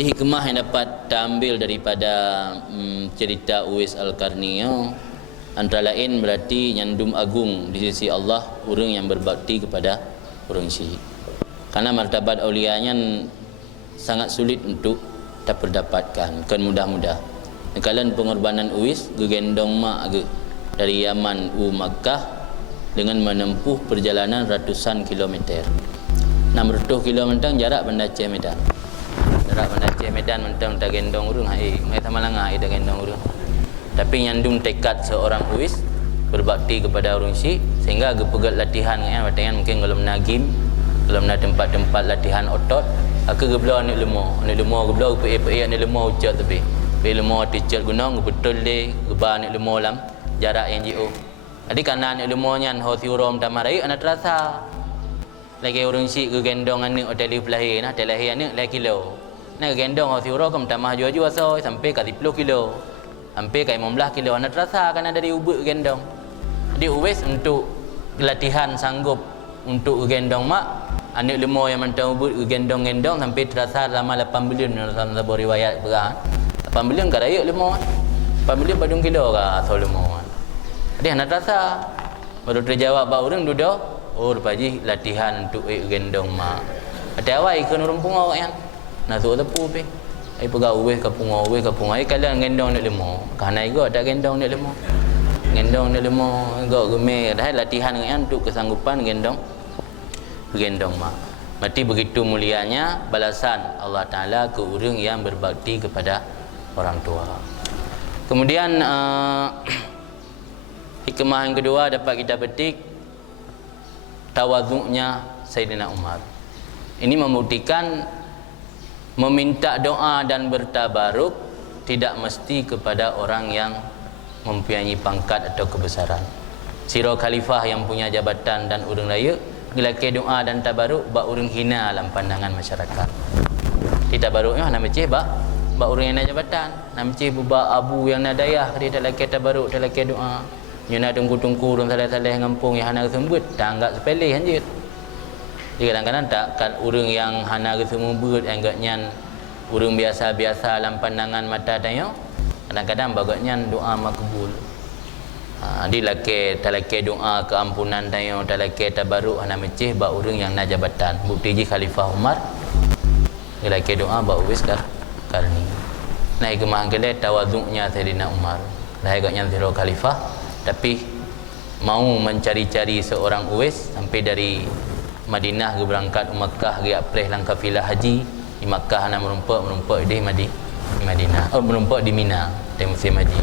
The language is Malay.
Jadi hikmah yang dapat kita ambil daripada cerita Uwais Al-Qarni antara lain berarti nyandum agung di sisi Allah orang yang berbakti kepada orang syirik. Karena martabat aulianya sangat sulit untuk kita perdapatkan, kan mudah-mudah. Kalian pengorbanan Uwais gegendong mak dari Yaman Makkah dengan menempuh perjalanan ratusan kilometer. 600 kilometer jarak Aceh Medan. Jarak Aceh Medan mentang tak gendong urang mai tamalanga ida gendong urang. Tapi nyandung tekad seorang Uwais berbakti kepada orang syirik sehingga pegat latihan kan mungkin kalau menagim, kalau nak tempat-tempat latihan otot, aku geblau anak lemah geblau pe anak lemah ucat tapi. Pe lemah ticat gunung betul deh geba anak lemah lam jarak yang jauh. Jadi karena anak lemahnya ho siurom tamarai anak terasa. Lagi orang syirik gendong anak hotel lahir nah, hotel lahir anak lagi kilo. Nak gendong ho siurom kam tamah jua-jua so sampai ke 10 kilo. Hampir ke 15 kilo anak terasa kan ada di ubuk gendong. Jadi Uwais untuk latihan sanggup untuk gendong mak anak lemah yang mentang ubuk gendong sampai terasa lama 8 bulan dalam sebuah riwayat berah. 8 bulan ke raya lemah. 8 bulan badung kilo ke so lemah. Jadi anak terasa baru terjawab bau orang duduk. Oh lepaji latihan untuk gendong mak. Ada awal ikut orang pungau kan. Nasuk tepu pe. Ai pegak Uwais ke pungau ai kalian gendong nak lemah. Karena ego tak gendong nak lemah. Gendong nak lemah ego gemeh dah latihan kan untuk kesanggupan gendong mak. Berarti begitu mulianya balasan Allah Taala ke orang yang berbakti kepada orang tua. Kemudian hikmah yang kedua dapat kita petik tawadhu'nya Sayyidina Umar. Ini membuktikan meminta doa dan bertabaruk tidak mesti kepada orang yang mempunyai pangkat atau kebesaran. Siro khalifah yang punya jabatan dan urang raya gelake doa dan tabaruk bak urang hina dalam pandangan masyarakat. Kita tabaruknya nak meceh bak urang yang ada jabatan, nak meceh bubak abu yang nak dayah dia tak lake tabaruk, tak lake doa. Nyuna tunggu-tunggu orang saleh-saleh ngampung yang hana kesembut, tak anggap sepele anjir. Jadi kadang-kadang tak kan orang yang hana kesembut anggapnya orang biasa-biasa dalam pandangan mata tanya. Kadang-kadang bagaknya doa makbul. Di laki talaki doa keampunan tanya, talaki tabaruk hana meceh ba orang yang na jabatan. Bukti ji Khalifah Umar. Di laki doa ba Uwais Qarni. Nah, kemah kele tawadhu'nya Sayyidina Umar. Dah agaknya zero khalifah tapi mau mencari-cari seorang Uwais sampai dari Madinah ke berangkat Makkah ke apreh lang kafilah haji di Makkah nak merumpak di Madinah. Merumpak di Mina di musim haji.